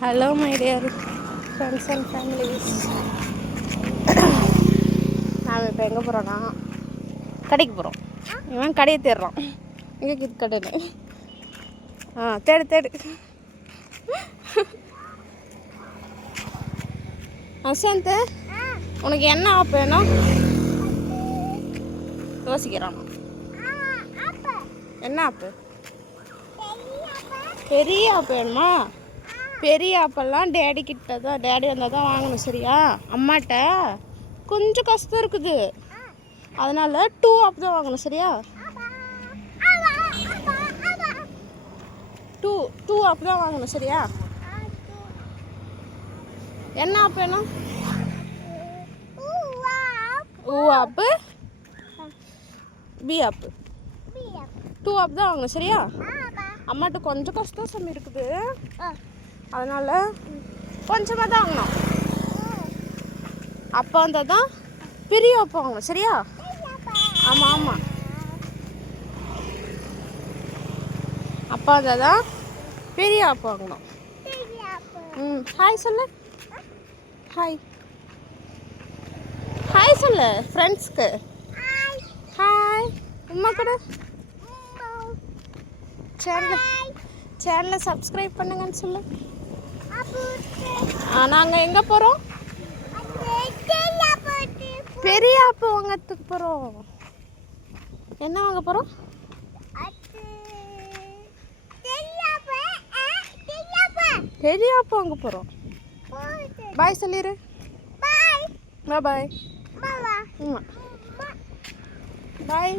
Hello my dear friends and families. நாம் இப்போ எங்கே போகிறோன்னா கடைக்கு போகிறோம். இவன் கடையை தேடுறான். எங்கே இருக்குது கடைன்னு? தேடு தேடு. அசாந்த், உனக்கு என்ன ஆப் வேணும்? யோசிக்கிறான். என்ன ஆப்பு? பெரிய ஆப் வேணுமா? பெரிய ஆப்பெல்லாம் டேடி கிட்ட தான், டேடி வந்தால் தான் வாங்கணும், சரியா? அம்மாட்ட கொஞ்சம் கஷ்டம் இருக்குது, அதனால் 2 ஆப் தான் வாங்கணும், சரியா? 2 ஆப் தான் வாங்கணும், சரியா? என்ன ஆப் வேணும்? ஊ ஆப்பு, பி ஆப்பு, 2 ஆப் தான் வாங்கணும், சரியா? அம்மாட்ட கொஞ்சம் கஷ்டம் சமயம் இருக்குது, அதனால் கொஞ்சமாக தான் வாங்கணும். அப்பா வந்தால் தான் பெரிய அப்பா வாங்கணும், சரியா? ஆமாம் ஆமாம், அப்பா வந்தால் தான் பெரிய அப்பா வாங்கணும். ஹாய் சொல்லு. ஹாய் ஹாய் சொல்லு ஃப்ரெண்ட்ஸ்க்கு. ஹாய். உமா கூட சேனலை சப்ஸ்கிரைப் பண்ணுங்கன்னு சொல்லு. நாங்கள் எங்கே போகிறோம்? பெரிய ஆப்பு வாங்கிறதுக்கு போகிறோம். என்ன வாங்க போகிறோம்? பெரிய ஆப்பு வாங்க போகிறோம். பாய் சொல்லிடு. பாய் பாய். பாய்.